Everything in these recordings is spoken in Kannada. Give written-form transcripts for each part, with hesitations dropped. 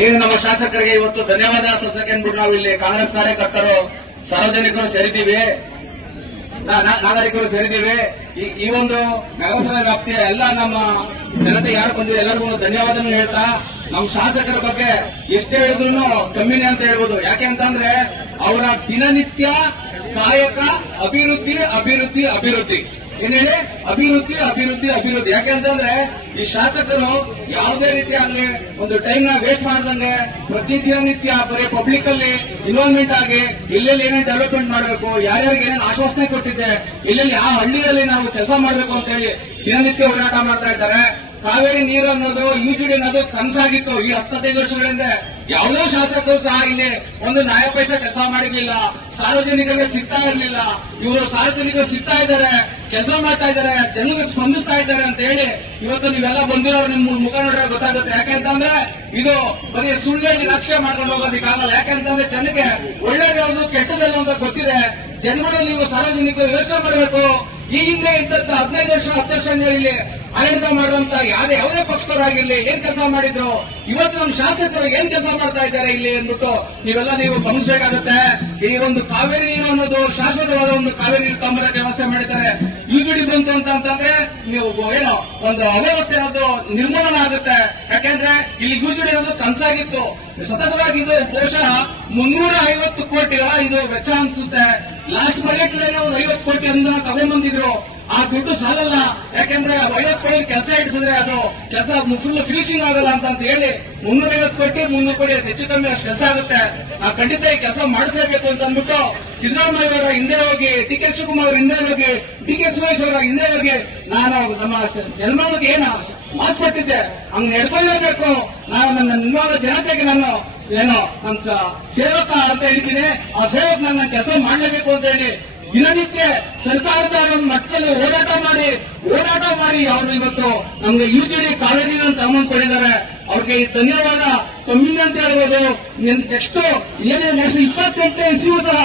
ಏನು ನಮ್ಮ ಶಾಸಕರಿಗೆ ಇವತ್ತು ಧನ್ಯವಾದ ಸಲ್ಲಿಸಕ್ಕೆ ನಾವು ಇಲ್ಲಿ ಕಾಂಗ್ರೆಸ್ ಕಾರ್ಯಕರ್ತರು ಸಾರ್ವಜನಿಕರು ಸೇರಿದ್ದೀವಿ, ನಾಗರಿಕರು ಸೇರಿದ್ದೀವಿ. ಈ ಒಂದು ನಗರಸಭೆ ವ್ಯಾಪ್ತಿಯ ಎಲ್ಲ ನಮ್ಮ ಜನತೆ ಯಾರು ಬಂದಿದೆ ಎಲ್ಲರಿಗೂ ಧನ್ಯವಾದ ಹೇಳ್ತಾ, ನಮ್ಮ ಶಾಸಕರ ಬಗ್ಗೆ ಎಷ್ಟೇ ಹೇಳಿದ್ರು ಕಮ್ಮಿನೇ ಅಂತ ಹೇಳ್ಬೋದು. ಯಾಕೆ ಅಂತಂದ್ರೆ ಅವರ ದಿನನಿತ್ಯ ಕಾಯಕ ಅಭಿವೃದ್ಧಿ ಅಭಿವೃದ್ಧಿ ಅಭಿವೃದ್ಧಿ ಏನ್ ಹೇಳಿ ಅಭಿವೃದ್ಧಿ ಅಭಿವೃದ್ಧಿ ಅಭಿವೃದ್ಧಿ. ಯಾಕೆಂತಂದ್ರೆ ಈ ಶಾಸಕರು ಯಾವುದೇ ರೀತಿ ಅಲ್ಲಿ ಒಂದು ಟೈಮ್ ನ ವೇಸ್ಟ್ ಮಾಡದಂಗೆ ಪ್ರತಿದಿನನಿತ್ಯ ಬರೀ ಪಬ್ಲಿಕ್ ಅಲ್ಲಿ ಇನ್ವಾಲ್ವ್ಮೆಂಟ್ ಆಗಿ ಎಲ್ಲೆಲ್ಲಿ ಏನೇನು ಡೆವಲಪ್ಮೆಂಟ್ ಮಾಡಬೇಕು, ಯಾರ್ಯಾರಿಗೆ ಏನೇನು ಆಶ್ವಾಸನೆ ಕೊಟ್ಟಿದ್ದೆ, ಎಲ್ಲೆಲ್ಲಿ ಯಾವ ಹಳ್ಳಿಯಲ್ಲಿ ನಾವು ಕೆಲಸ ಮಾಡಬೇಕು ಅಂತ ಹೇಳಿ ದಿನನಿತ್ಯ ಹೋರಾಟ ಮಾಡ್ತಾ ಇದ್ದಾರೆ. ಕಾವೇರಿ ನೀರು ಅನ್ನೋದು ಯುಜಿಡಿ ಅನ್ನೋದು ಕನಸಾಗಿತ್ತು. ಈ 15 ವರ್ಷಗಳಿಂದ ಯಾವುದೋ ಶಾಸಕರು ಸಹ ಇಲ್ಲಿ ಒಂದು ನ್ಯಾಯ ಪೈಸೆ ಕೆಲಸ ಮಾಡಿರ್ಲಿಲ್ಲ, ಸಾರ್ವಜನಿಕರಿಗೆ ಸಿಗ್ತಾ ಇರಲಿಲ್ಲ. ಇವರು ಸಾರ್ವಜನಿಕರು ಸಿಗ್ತಾ ಇದ್ದಾರೆ, ಕೆಲಸ ಮಾಡ್ತಾ ಇದ್ದಾರೆ, ಜನರಿಗೆ ಸ್ಪಂದಿಸ್ತಾ ಇದ್ದಾರೆ ಅಂತ ಹೇಳಿ ಇವತ್ತು ನೀವೆಲ್ಲ ಬಂದಿರೋರು ನಿಮ್ಮ ಮುಖ ನೋಡ್ರೆ ಗೊತ್ತಾಗುತ್ತೆ. ಯಾಕೆಂತಂದ್ರೆ ಇದು ಬರೀ ಸುಳ್ಳು ರಾಜಕೀಯ ಮಾಡ್ಕೊಂಡು ಹೋಗೋದಕ್ಕಾಗಲ್ಲ. ಯಾಕೆಂತಂದ್ರೆ ಜನಕ್ಕೆ ಒಳ್ಳೇದು ಯಾವುದು ಕೆಟ್ಟದಲ್ಲ ಅಂತ ಗೊತ್ತಿದೆ. ಜನಗಳು ನೀವು ಸಾರ್ವಜನಿಕರು ಯೋಚನೆ ಮಾಡಬೇಕು. ಈ ಹಿಂದೆ ಇದ್ದಂತ 15 ವರ್ಷ 10 ವರ್ಷ ಇಲ್ಲಿ ಆಡಳಿತ ಮಾಡುವಂತ ಯಾವುದೇ ಪಕ್ಷದವರಾಗಿರ್ಲಿ ಏನ್ ಕೆಲಸ ಮಾಡಿದ್ರು, ಇವತ್ತು ನಮ್ಮ ಶಾಸಕರು ಏನ್ ಕೆಲಸ ಮಾಡ್ತಾ ಇದ್ದಾರೆ ಇಲ್ಲಿ ಅಂದ್ಬಿಟ್ಟು ನೀವು ಗಮನಿಸಬೇಕಾಗುತ್ತೆ. ಈ ಒಂದು ಕಾವೇರಿ ನೀರು ಅನ್ನೋದು ಶಾಶ್ವತವಾದ ಒಂದು ಕಾವೇರಿ ನೀರು ತಂಬರಕ್ಕೆ ವ್ಯವಸ್ಥೆ ಮಾಡಿದ್ದಾರೆ. ಯುಜಿಡಿ ಬಂತು ಅಂತಂದ್ರೆ ನೀವು ಏನೋ ಒಂದು ಅವ್ಯವಸ್ಥೆ ಅನ್ನೋದು ನಿರ್ಮೂಲನೆ ಆಗುತ್ತೆ. ಯಾಕೆಂದ್ರೆ ಇಲ್ಲಿ ಯುಜಿಡಿ ಅನ್ನೋದು ಕನಸಾಗಿತ್ತು. ಸತತವಾಗಿ ಇದು ಬಹುಶಃ 350 ಕೋಟಿ ಇದು ವೆಚ್ಚ ಅನ್ಸುತ್ತೆ. ಲಾಸ್ಟ್ ಬಜೆಟ್ ಒಂದು 50 ಕೋಟಿ ಅನುದಾನ ತಗೊಂಡ್ಬಂದಿದ್ರು. ಆ ದುಡ್ಡು ಸಾಲಲ್ಲ. ಯಾಕೆಂದ್ರೆ 50 ಕೋಟಿ ಕೆಲಸ ಇಡಿಸಿದ್ರೆ ಅದು ಕೆಲಸ ಫುಲ್ ಫಿನಿಶಿಂಗ್ ಆಗಲ್ಲ ಅಂತ ಹೇಳಿ 350 ಕೋಟಿ 300 ಕೋಟಿ ಹೆಚ್ಚು ಕಮ್ಮಿ ಅಷ್ಟು ಕೆಲಸ ಆಗುತ್ತೆ. ಖಂಡಿತ ಈ ಕೆಲಸ ಮಾಡಿಸಲೇಬೇಕು ಅಂತ ಅಂದ್ಬಿಟ್ಟು ಸಿದ್ದರಾಮಯ್ಯ ಅವರ ಹಿಂದೆ ಹೋಗಿ, ಡಿ ಕೆ ಶಿವಕುಮಾರ್ ಅವರ ಹಿಂದೆ ಹೋಗಿ, ಡಿ ಕೆ ಸುರೇಶ್ ಅವರ ಹಿಂದೆ ಹೋಗಿ ನಾನು ನಮ್ಮ ನಿರ್ಮಾಣಕ್ಕೆ ಏನು ಮಾತು ಕೊಟ್ಟಿದ್ದೆ ಹಂಗ್ ನಡ್ಕೊಳ್ಳೇಬೇಕು. ನಾನು ನನ್ನ ನಿರ್ಮಾಣ ಜನತೆಗೆ ನಾನು ನನ್ನ ಸೇವಕ ಅಂತ ಹೇಳ್ತೀನಿ. ಆ ಸೇವಕ ನನ್ನ ಕೆಲಸ ಮಾಡಲೇಬೇಕು ಅಂತ ಹೇಳಿ ದಿನನಿತ್ಯ ಸರ್ಕಾರದ ಒಂದು ಮಟ್ಟದಲ್ಲಿ ಹೋರಾಟ ಮಾಡಿ ಅವರು ಇವತ್ತು ನಮ್ಗೆ ಯುಜಿಡಿ ಕಾವೇರಿ ತಗೊಂಡ್ ಕೊಟ್ಟಿದ್ದಾರೆ. ಅವ್ರಿಗೆ ಧನ್ಯವಾದ ಕಮ್ಮಿನ ಅಂತ ಹೇಳ್ಬೋದು. ನೆಕ್ಸ್ಟ್ ಏನೇ 28 ಇಸ್ಯೂ ಸಹ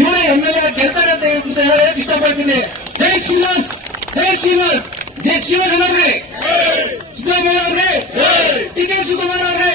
ಇವರೇ MLA ಗೆಲ್ತಾರೆ ಅಂತ ಹೇಳಕ್ ಇಷ್ಟಪಡ್ತೀನಿ. ಜೈ ಶ್ರೀನಿವಾಸ್, ಜೈ ಶ್ರೀನಿವಾಸ್, ಜೈ ಶಿವನಗರ್ರಿ, ಸಿದ್ದರಾಮಯ್ಯ ಅವ್ರಿ, ಡಿ ಕೆ ಶಿವಕುಮಾರ್ ಅವ್ರಿ.